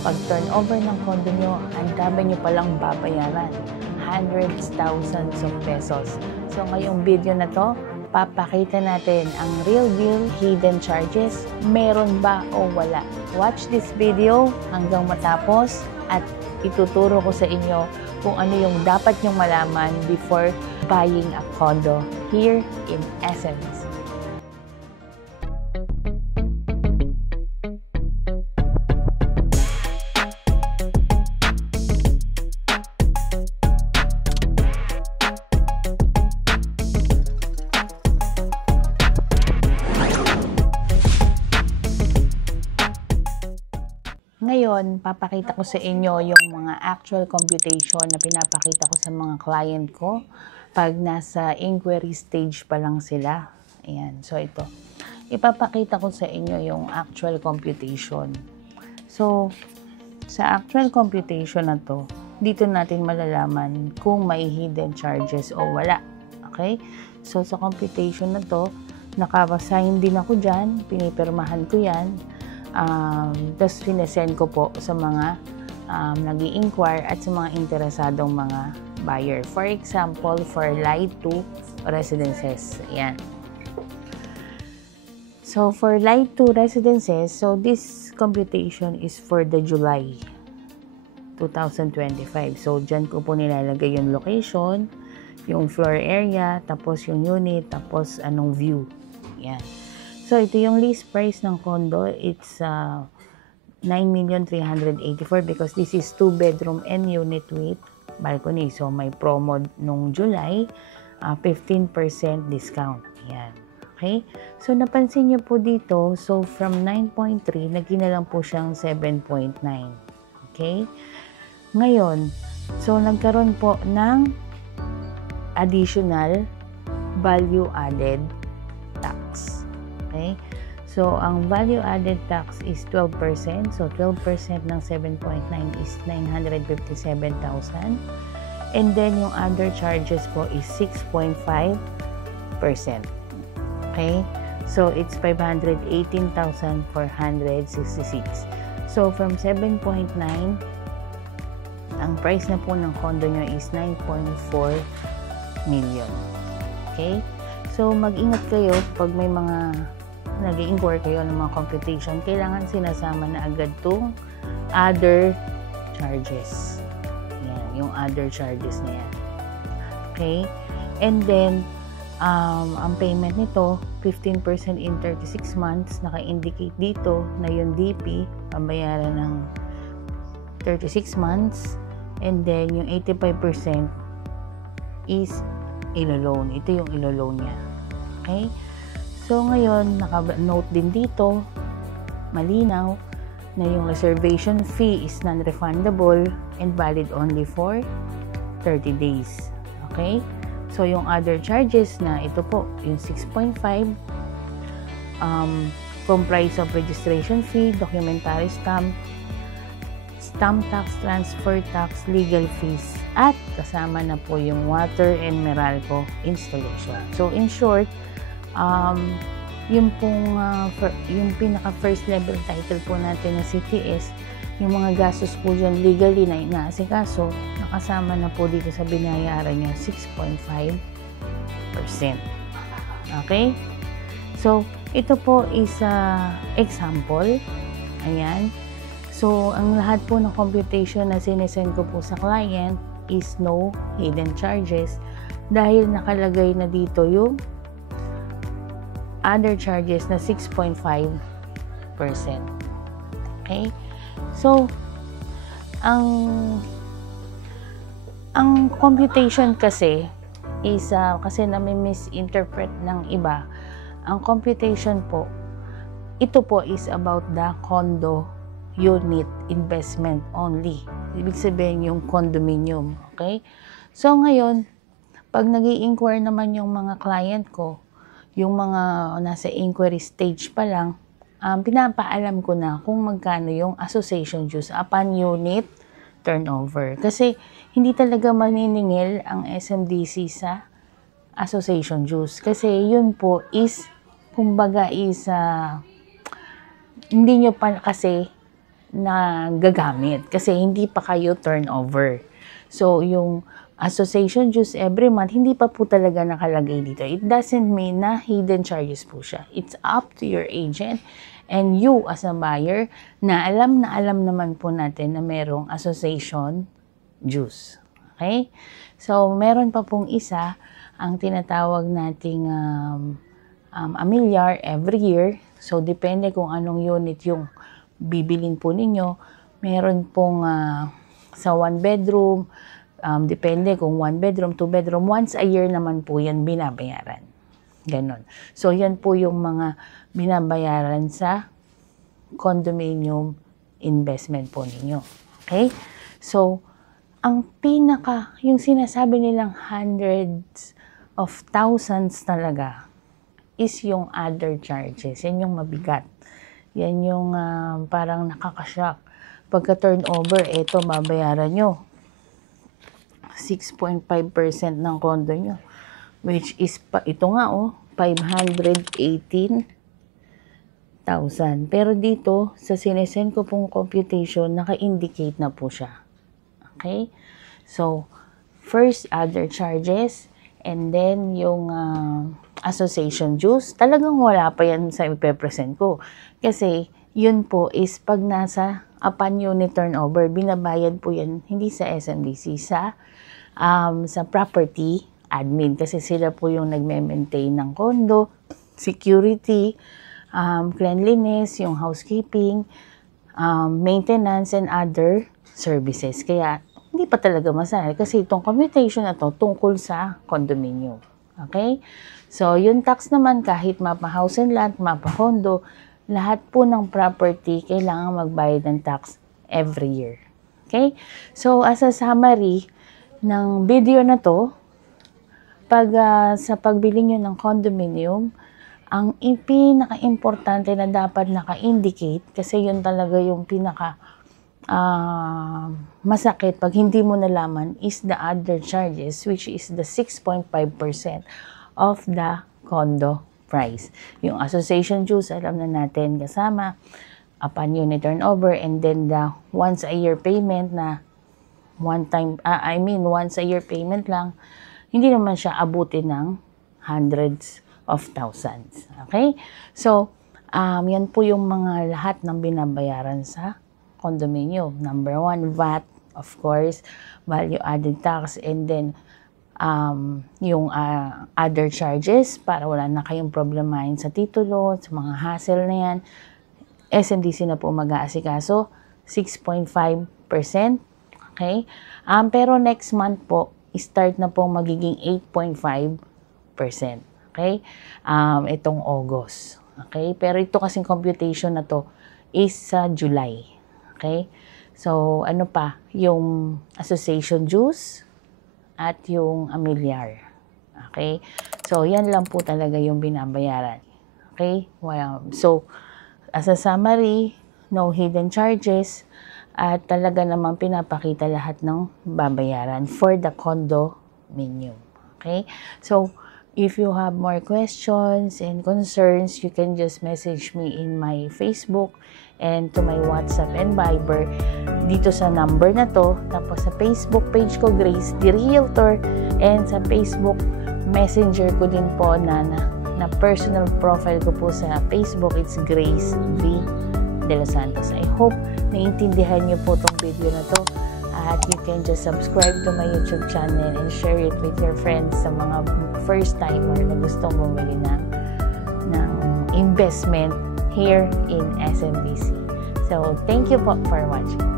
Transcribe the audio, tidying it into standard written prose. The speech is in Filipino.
Pag turnover ng condo nyo, ang dami nyo palang babayaran. Hundreds, thousands of pesos. So ngayong video na to, papakita natin ang real deal hidden charges. Meron ba o wala? Watch this video hanggang matapos at ituturo ko sa inyo kung ano yung dapat nyong malaman before buying a condo here in Essence. Ngayon, papakita ko sa inyo yung mga actual computation na pinapakita ko sa mga client ko pag nasa inquiry stage pa lang sila. Ayan, so ito. Ipapakita ko sa inyo yung actual computation. So, sa actual computation na to, dito natin malalaman kung may hidden charges o wala. Okay? So, sa computation na to, naka-assign din ako dyan, pinipirmahan ko yan. Tapos sinesend ko po sa mga nag-i-inquire at sa mga interesadong mga buyer. For example, for Light 2 residences. Ayan. So, for Light 2 residences, so this computation is for the July 2025. So, dyan ko po nilalagay yung location, yung floor area, tapos yung unit, tapos anong view. Ayan. So, ito yung list price ng condo. It's 9,384,000 because this is 2-bedroom and unit with balcony. So, may promo nung July, 15% discount. Ayan. Okay? So, napansin niyo po dito, so from 9.3, naging na lang po siyang 7.9. Okay? Ngayon, so nagkaroon po ng additional value added tax. Okay? So, ang value-added tax is 12%. So, 12% ng 7.9 is 957,000. And then, yung other charges po is 6.5%. Okay? So, it's 518,466. So, from 7.9, ang price na po ng condo nyo is 9.4 million. Okay? So, mag-ingat kayo pag may mga nag-i-inquire kayo ng mga computation, kailangan sinasama na agad itong other charges. Yan, yung other charges na yan. Okay? And then, ang payment nito, 15% in 36 months, naka-indicate dito na yung DP, pambayaran ng 36 months, and then yung 85% is ilo-loan. Ito yung ilo-loan niya. Okay? So, ngayon, naka-note din dito, malinaw, na yung reservation fee is non-refundable and valid only for 30 days. Okay? So, yung other charges na ito po, yung 6.5, comprise of registration fee, documentary stamp, stamp tax, transfer tax, legal fees, at kasama na po yung water and Meralco installation. So, in short, yung pong yung pinaka first level title po natin ng CTS, yung mga gastos po dyan legally na inaasikaso, nakasama na po dito sa binayaran niya 6.5%. Okay? So, ito po is example. Ayan. So, ang lahat po ng computation na sinesend ko po sa client is no hidden charges dahil nakalagay na dito yung other charges na 6.5%. Okay? So, ang computation kasi is kasi nami-misinterpret ng iba. Ang computation po, ito po is about the condo unit investment only. Ibig sabihin yung condominium. Okay? So, ngayon, pag nag-i-inquire naman yung mga client ko, yung mga nasa inquiry stage pa lang, pinapaalam ko na kung magkano yung association dues upon unit turnover. Kasi hindi talaga maniningil ang SMDC sa association dues. Kasi yun po is, kumbaga is, hindi nyo pa kasi na gagamit kasi hindi pa kayo turnover. So, yung association dues every month, hindi pa po talaga nakalagay dito. It doesn't mean na hidden charges po siya. It's up to your agent and you as a buyer na alam naman po natin na merong association dues. Okay? So, meron pa pong isa, ang tinatawag nating amilyar every year. So, depende kung anong unit yung bibilin po ninyo. Meron pong sa 1 bedroom, depende kung 1 bedroom, 2 bedroom, once a year naman po yan binabayaran. Ganon. So, yan po yung mga binabayaran sa condominium investment po ninyo. Okay? So, ang yung sinasabi nilang hundreds of thousands talaga is yung other charges. Yan yung mabigat. Yan yung parang nakakashock. Pagka turnover, ito mabayaran nyo 6.5% ng condo nyo. Which is, ito nga 518,000. Pero dito, sa sinesend ko pong computation, naka-indicate na po siya. Okay? So, first, other charges, and then yung association dues, talagang wala pa yan sa ipe-present ko. Kasi, yun po is pag nasa upon unit turnover, binabayad po yan, hindi sa SMDC, sa property admin. Kasi sila po yung nagme-maintain ng condo, security, cleanliness, yung housekeeping, maintenance, and other services. Kaya, hindi pa talaga masahal kasi itong commutation na to tungkol sa condominium. Okay? So, yung tax naman kahit mapa house and lot, mapa condo, lahat po ng property kailangan magbayad ng tax every year. Okay? So, as a summary ng video na to, sa pagbili nyo ng condominium, ang pinaka-importante na dapat naka-indicate, kasi yun talaga yung masakit pag hindi mo nalaman, is the other charges, which is the 6.5% of the condo price. Yung association dues, alam na natin kasama, upon unit turnover, and then the once a year payment na once a year payment lang, hindi naman siya abutin ng hundreds of thousands. Okay? So, yan po yung mga lahat ng binabayaran sa condominium. Number 1, VAT, of course, value added tax, and then yung other charges para wala na kayong problemahin sa titulo, sa mga hassle na yan. SMDC na po mag-aasikaso, 6.5%. Okay? Pero next month po, start na po magiging 8.5%. Okay? Itong August. Okay? Pero ito kasing computation na to is sa July. Okay? So, ano pa? Yung association dues at yung amilyar. Okay? So, yan lang po talaga yung binabayaran. Okay? So, as a summary, no hidden charges, at talaga namang pinapakita lahat ng babayaran for the condominium. Okay? So, if you have more questions and concerns, you can just message me in my Facebook and to my WhatsApp and Viber dito sa number na to. Tapos sa Facebook page ko, Grace the Realtor, and sa Facebook Messenger ko din po na personal profile ko po sa Facebook, it's Grace V. De Los Santos. I hope naiintindihan niyo po tong video na to, at you can just subscribe to my YouTube channel and share it with your friends sa mga first timer na gustong bumili ng investment here in SMDC. So, thank you po for watching.